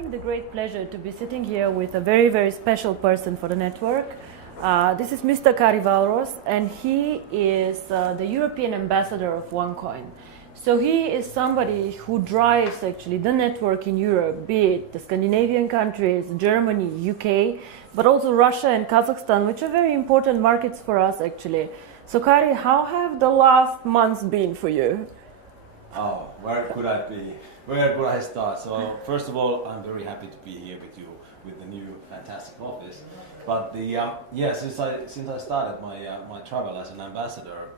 having the great pleasure to be sitting here with a very, very special person for the network. This is Mr. Kari Valros, and he is the European ambassador of OneCoin. So he is somebody who drives actually the network in Europe, be it the Scandinavian countries, Germany, UK, but also Russia and Kazakhstan, which are very important markets for us actually. So Kari, how have the last months been for you? Oh, where could I be? Where could I start? So first of all, I'm very happy to be here with you with the new fantastic office. But since I started my travel as an ambassador,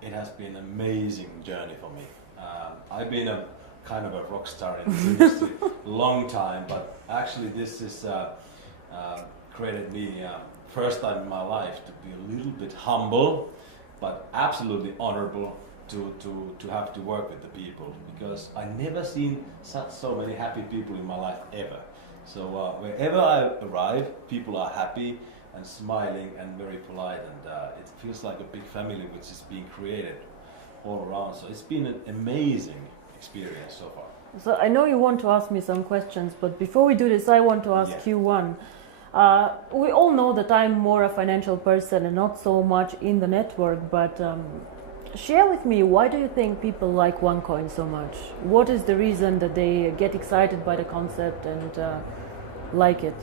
it has been an amazing journey for me. I've been a kind of a rock star in this industry long time, but actually this is created me first time in my life to be a little bit humble, but absolutely honorable to have to work with the people, because I never seen so many happy people in my life ever. So wherever I arrive, people are happy and smiling and very polite, and it feels like a big family which is being created all around. So it's been an amazing experience so far. So I know you want to ask me some questions, but before we do this, I want to ask you one. We all know that I'm more a financial person and not so much in the network, but share with me, why do you think people like OneCoin so much? What is the reason that they get excited by the concept and like it?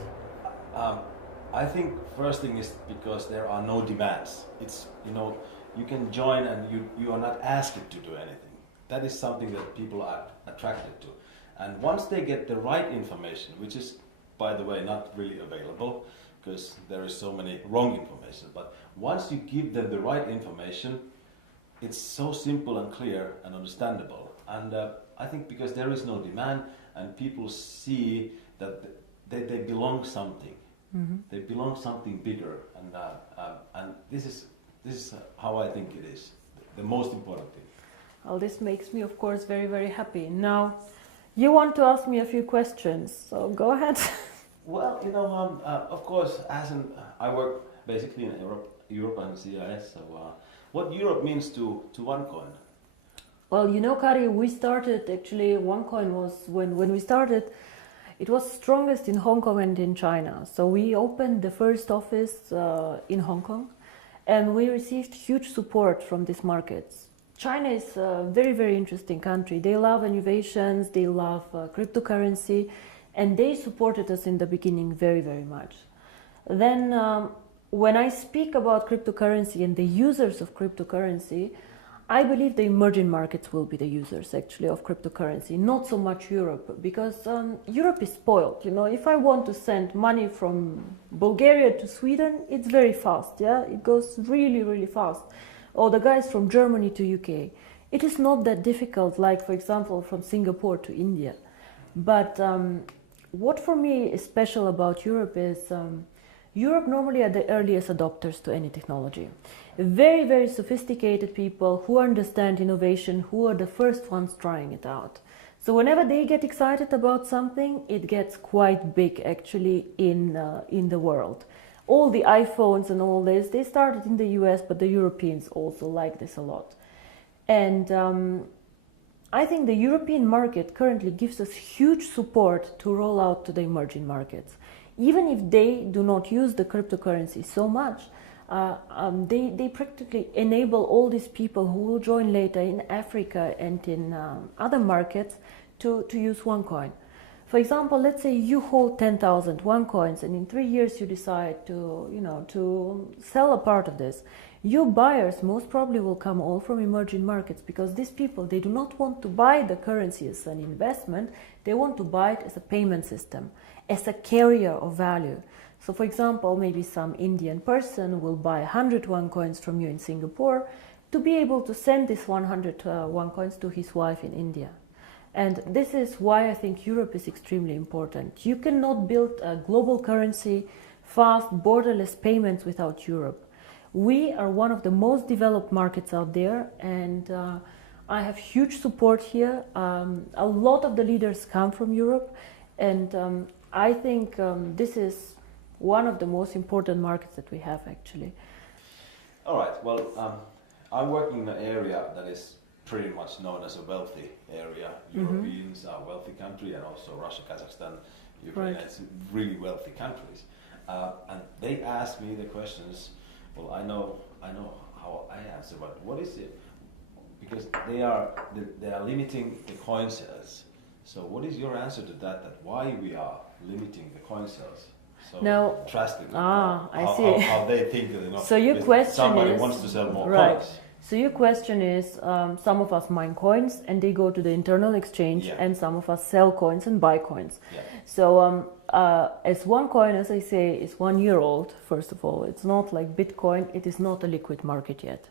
I think first thing is because there are no demands. It's, you can join and you are not asked to do anything. That is something that people are attracted to. And once they get the right information, which is, by the way, not really available because there is so many wrong information, but once you give them the right information, it's so simple and clear and understandable. And I think because there is no demand and people see that they belong something. Mm-hmm. They belong something bigger, and this is how I think it is the most important thing. Well, this makes me, of course, very, very happy. Now, you want to ask me a few questions, so go ahead. Well, of course, I work basically in Europe and CIS. So, what Europe means to OneCoin? Well, Kari, we started actually. OneCoin was when we started. It was strongest in Hong Kong and in China. So we opened the first office in Hong Kong, and we received huge support from these markets. China is a very, very interesting country. They love innovations, they love cryptocurrency, and they supported us in the beginning very, very much. Then when I speak about cryptocurrency and the users of cryptocurrency, I believe the emerging markets will be the users actually of cryptocurrency, not so much Europe, because Europe is spoiled. If I want to send money from Bulgaria to Sweden, it's very fast, it goes really, really fast. Or the guys from Germany to UK. It is not that difficult, like for example from Singapore to India. But what for me is special about Europe is Europe normally are the earliest adopters to any technology. Very, very sophisticated people who understand innovation, who are the first ones trying it out. So whenever they get excited about something, it gets quite big actually in the world. All the iPhones and all this, they started in the US, but the Europeans also like this a lot. And I think the European market currently gives us huge support to roll out to the emerging markets. Even if they do not use the cryptocurrency so much, they practically enable all these people who will join later in Africa and in other markets to use OneCoin. For example, let's say you hold 10,000 OneCoins and in 3 years you decide to sell a part of this. Your buyers most probably will come all from emerging markets, because these people, they do not want to buy the currency as an investment, they want to buy it as a payment system, as a carrier of value. So for example, maybe some Indian person will buy 100 OneCoins from you in Singapore to be able to send this 100 OneCoins to his wife in India. And this is why I think Europe is extremely important. You cannot build a global currency, fast, borderless payments without Europe. We are one of the most developed markets out there, and I have huge support here. A lot of the leaders come from Europe, and I think this is one of the most important markets that we have actually. All right, well, I'm working in an area that is pretty much known as a wealthy area. Europeans are a wealthy country, and also Russia, Kazakhstan, Ukraine, Right. it's really wealthy countries. And they asked me the questions. Well, I know how I answer, but what is it? Because they are limiting the coin sales. So what is your answer to that? That why we are limiting the coin sales so Now, drastically? I see. How they think that, you know, So your question somebody is, wants to sell more right. coins. So your question is, some of us mine coins and they go to the internal exchange, and some of us sell coins and buy coins. Yeah. So as OneCoin, as I say, is 1 year old, first of all. It's not like Bitcoin. It is not a liquid market yet.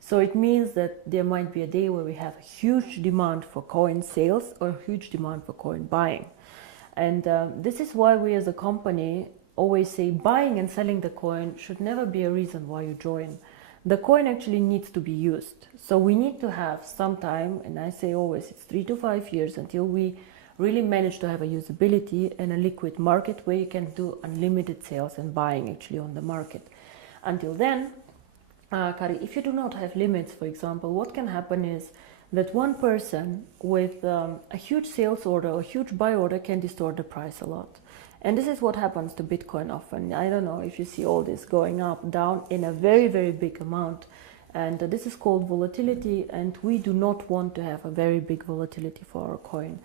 So it means that there might be a day where we have a huge demand for coin sales or huge demand for coin buying. And this is why we as a company always say buying and selling the coin should never be a reason why you join. The coin actually needs to be used. So we need to have some time, and I say always it's 3 to 5 years until we really manage to have a usability and a liquid market where you can do unlimited sales and buying actually on the market. Until then, Kari, if you do not have limits, for example, what can happen is that one person with a huge sales order or huge buy order can distort the price a lot. And this is what happens to Bitcoin often. I don't know if you see all this going up, down in a very, very big amount. And this is called volatility, and we do not want to have a very big volatility for our coin.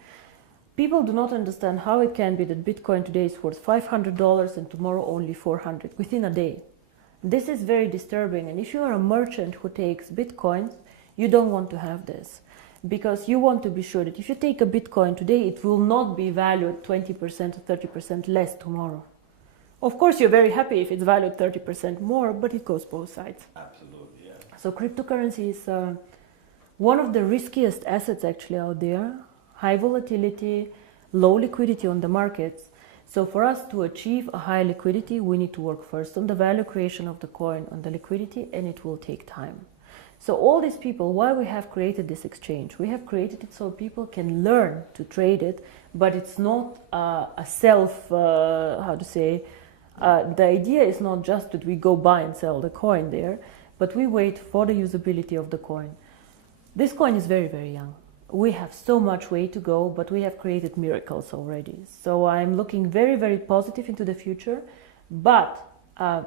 People do not understand how it can be that Bitcoin today is worth $500 and tomorrow only 400 within a day. This is very disturbing, and if you are a merchant who takes Bitcoins, you don't want to have this. Because you want to be sure that if you take a Bitcoin today, it will not be valued 20% or 30% less tomorrow. Of course, you're very happy if it's valued 30% more, but it goes both sides. Absolutely, yeah. So cryptocurrency is one of the riskiest assets actually out there. High volatility, low liquidity on the markets. So for us to achieve a high liquidity, we need to work first on the value creation of the coin, on the liquidity, and it will take time. So all these people, why we have created this exchange, we have created it so people can learn to trade it, but it's not a self, the idea is not just that we go buy and sell the coin there, but we wait for the usability of the coin. This coin is very, very young. We have so much way to go, but we have created miracles already. So I'm looking very, very positive into the future. But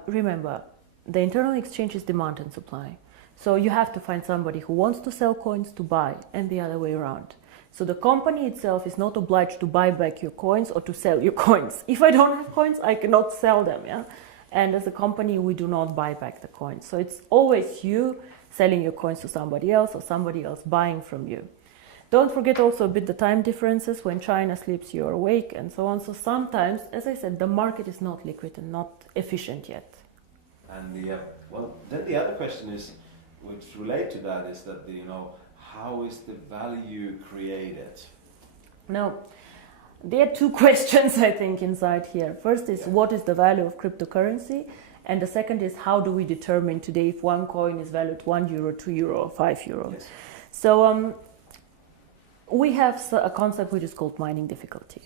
remember, the internal exchange is demand and supply. So you have to find somebody who wants to sell coins to buy, and the other way around. So the company itself is not obliged to buy back your coins or to sell your coins. If I don't have coins, I cannot sell them. Yeah? And as a company, we do not buy back the coins. So it's always you selling your coins to somebody else or somebody else buying from you. Don't forget also a bit the time differences. When China sleeps, you're awake, and so on. So sometimes, as I said, the market is not liquid and not efficient yet. And then the other question is, which relate to that, is that how is the value created? Now, there are two questions I think inside here. First is what is the value of cryptocurrency, and the second is how do we determine today if one coin is valued €1, €2, or €5? Yes. So we have a concept which is called mining difficulty.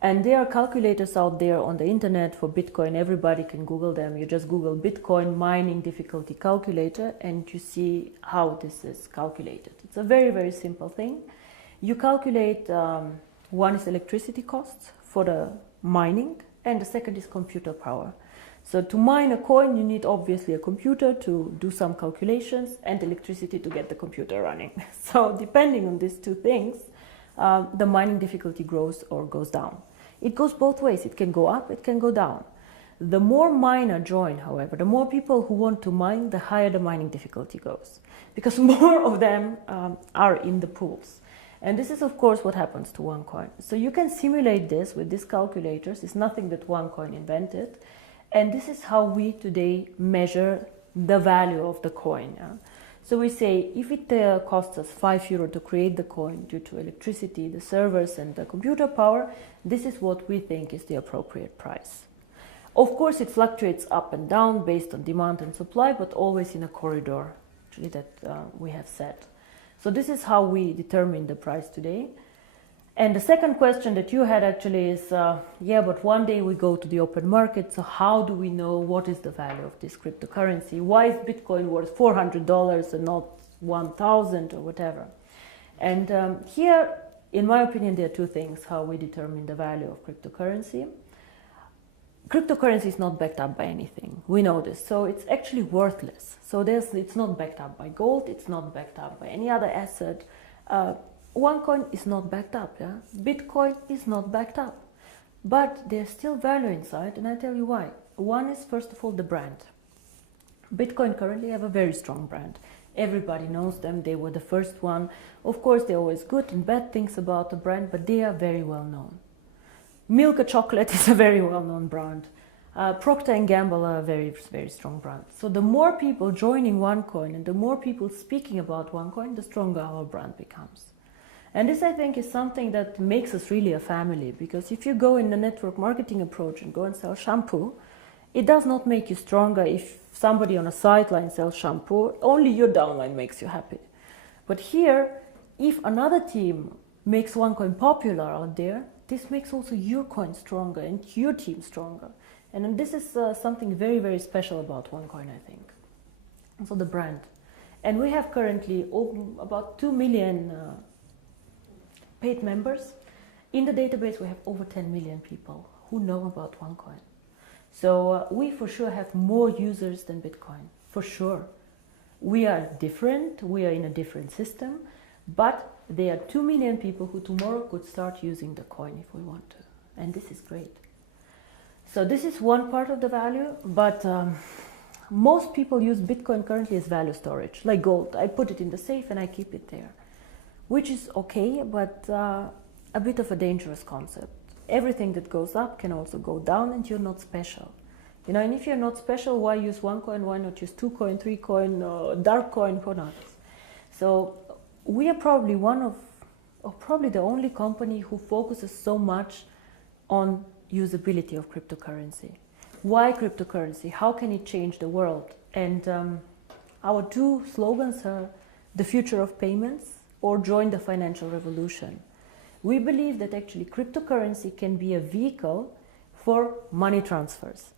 And there are calculators out there on the internet for Bitcoin. Everybody can Google them. You just Google Bitcoin mining difficulty calculator and you see how this is calculated. It's a very, very simple thing. You calculate, one is electricity costs for the mining, and the second is computer power. So to mine a coin, you need obviously a computer to do some calculations and electricity to get the computer running. So depending on these two things, the mining difficulty grows or goes down. It goes both ways. It can go up, it can go down. The more miner join, however, the more people who want to mine, the higher the mining difficulty goes, because more of them are in the pools. And this is, of course, what happens to OneCoin. So you can simulate this with these calculators. It's nothing that OneCoin invented. And this is how we today measure the value of the coin. Yeah? So we say if it costs us €5 to create the coin due to electricity, the servers and the computer power, this is what we think is the appropriate price. Of course, it fluctuates up and down based on demand and supply, but always in a corridor actually that we have set. So this is how we determine the price today. And the second question that you had actually is, but one day we go to the open market, so how do we know what is the value of this cryptocurrency? Why is Bitcoin worth $400 and not 1,000 or whatever? And here, in my opinion, there are two things how we determine the value of cryptocurrency. Cryptocurrency is not backed up by anything. We know this. So it's actually worthless. So it's not backed up by gold. It's not backed up by any other asset. OneCoin is not backed up. Yeah? Bitcoin is not backed up. But there's still value inside, and I tell you why. One is, first of all, the brand. Bitcoin currently have a very strong brand. Everybody knows them. They were the first one. Of course, there are always good and bad things about the brand, but they are very well known. Milka Chocolate is a very well-known brand. Procter & Gamble are a very, very strong brand. So the more people joining OneCoin and the more people speaking about OneCoin, the stronger our brand becomes. And this, I think, is something that makes us really a family, because if you go in the network marketing approach and go and sell shampoo, it does not make you stronger if somebody on a sideline sells shampoo. Only your downline makes you happy. But here, if another team makes OneCoin popular out there, this makes also your coin stronger and your team stronger. And this is something very, very special about OneCoin, I think. So the brand. And we have currently about 2 million paid members. In the database, we have over 10 million people who know about OneCoin. So we for sure have more users than Bitcoin, for sure. We are different, we are in a different system, but there are 2 million people who tomorrow could start using the coin if we want to. And this is great. So this is one part of the value, but most people use Bitcoin currently as value storage, like gold. I put it in the safe and I keep it there, which is okay, but a bit of a dangerous concept. Everything that goes up can also go down, and you're not special. You know, and if you're not special, why use OneCoin? Why not use 2Coin, 3Coin, dark coin, who knows? So we are probably one of, or probably the only company who focuses so much on usability of cryptocurrency. Why cryptocurrency? How can it change the world? And our two slogans are the future of payments or join the financial revolution. We believe that actually cryptocurrency can be a vehicle for money transfers.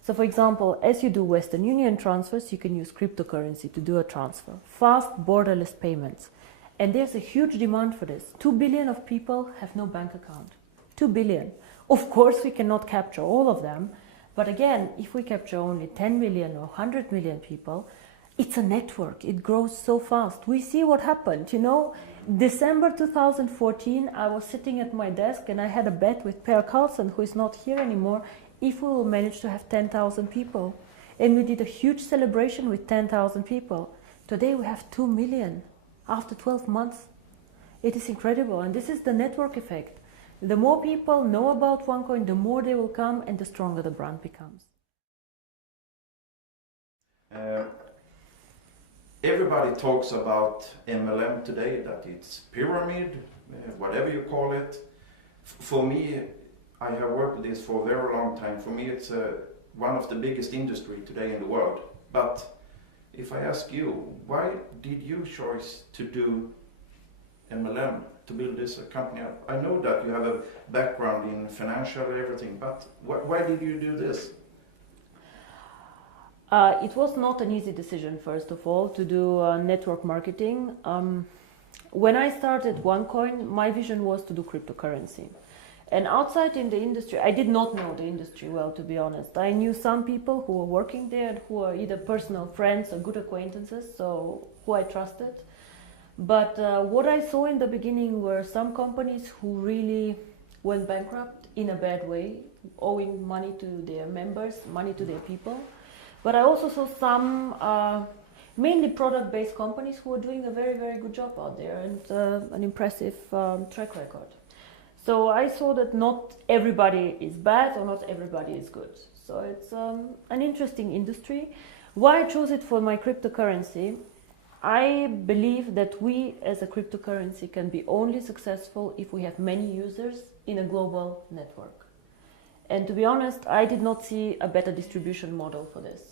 So for example, as you do Western Union transfers, you can use cryptocurrency to do a transfer. Fast, borderless payments. And there's a huge demand for this. 2 billion of people have no bank account. 2 billion. Of course, we cannot capture all of them. But again, if we capture only 10 million or 100 million people, it's a network. It grows so fast. We see what happened. You know, December 2014, I was sitting at my desk and I had a bet with Per Carlson, who is not here anymore, if we will manage to have 10,000 people. And we did a huge celebration with 10,000 people. Today we have 2 million after 12 months. It is incredible. And this is the network effect. The more people know about OneCoin, the more they will come and the stronger the brand becomes. Everybody talks about MLM today, that it's pyramid, whatever you call it. For me, I have worked with this for a very long time. For me, it's one of the biggest industry today in the world. But if I ask you, why did you choose to do MLM, to build this company up? I know that you have a background in financial everything, but why did you do this? It was not an easy decision, first of all, to do network marketing. When I started OneCoin, my vision was to do cryptocurrency. And outside in the industry, I did not know the industry well, to be honest. I knew some people who were working there, who are either personal friends or good acquaintances, so who I trusted. But what I saw in the beginning were some companies who really went bankrupt in a bad way, owing money to their members, money to their people. But I also saw some mainly product-based companies who were doing a very, very good job out there and an impressive track record. So I saw that not everybody is bad or not everybody is good. So it's an interesting industry. Why I chose it for my cryptocurrency? I believe that we as a cryptocurrency can be only successful if we have many users in a global network. And to be honest, I did not see a better distribution model for this.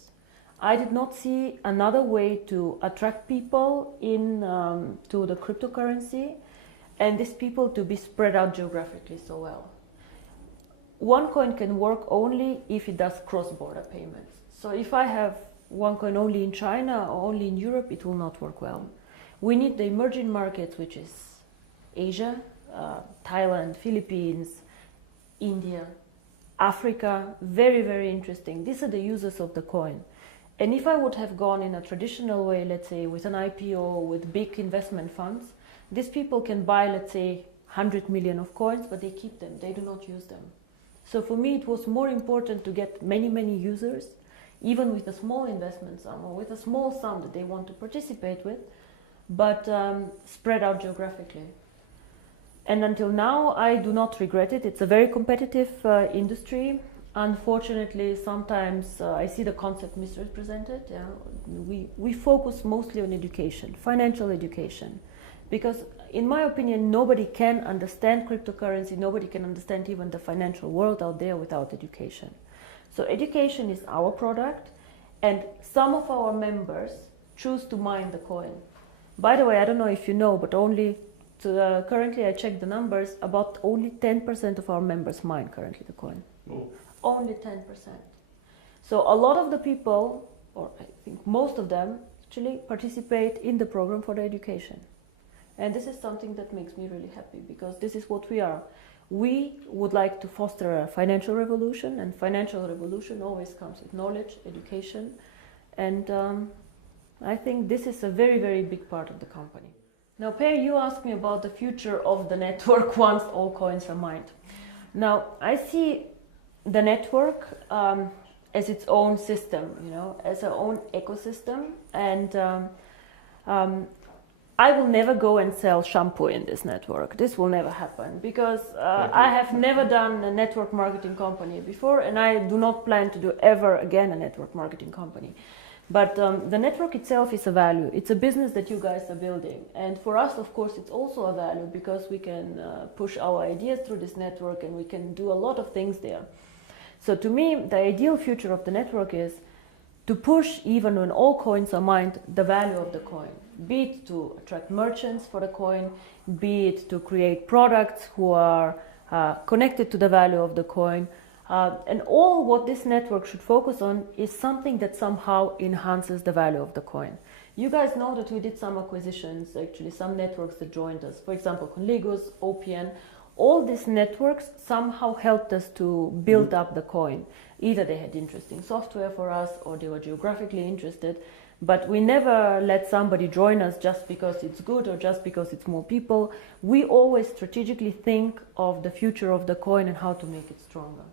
I did not see another way to attract people in to the cryptocurrency and these people to be spread out geographically so well. OneCoin can work only if it does cross-border payments. So if I have OneCoin only in China or only in Europe, it will not work well. We need the emerging markets, which is Asia, Thailand, Philippines, India, Africa, very, very interesting. These are the users of the coin. And if I would have gone in a traditional way, let's say with an IPO, with big investment funds, these people can buy, let's say, 100 million of coins, but they keep them, they do not use them. So for me, it was more important to get many, many users, even with a small investment sum or with a small sum that they want to participate with, but spread out geographically. And until now, I do not regret it. It's a very competitive industry. Unfortunately, sometimes I see the concept misrepresented. Yeah? We focus mostly on education, financial education, because in my opinion, nobody can understand cryptocurrency, nobody can understand even the financial world out there without education. So education is our product, and some of our members choose to mine the coin. By the way, I don't know if you know, but currently I checked the numbers, about only 10% of our members mine currently the coin. Oh. Only 10%. So a lot of the people, or I think most of them, actually participate in the program for the education. And this is something that makes me really happy, because this is what we are. We would like to foster a financial revolution, and financial revolution always comes with knowledge, education, and I think this is a very, very big part of the company. Now, Per, you asked me about the future of the network once all coins are mined. Now, I see the network as its own system, as our own ecosystem, and I will never go and sell shampoo in this network. This will never happen, because I have never done a network marketing company before, and I do not plan to do ever again a network marketing company. But the network itself is a value. It's a business that you guys are building. And for us, of course, it's also a value, because we can push our ideas through this network, and we can do a lot of things there. So to me, the ideal future of the network is to push, even when all coins are mined, the value of the coin. Be it to attract merchants for the coin, be it to create products who are connected to the value of the coin. And all what this network should focus on is something that somehow enhances the value of the coin. You guys know that we did some acquisitions, actually some networks that joined us. For example, Conligos, OPN. All these networks somehow helped us to build up the coin. Either they had interesting software for us, or they were geographically interested. But we never let somebody join us just because it's good or just because it's more people. We always strategically think of the future of the coin and how to make it stronger.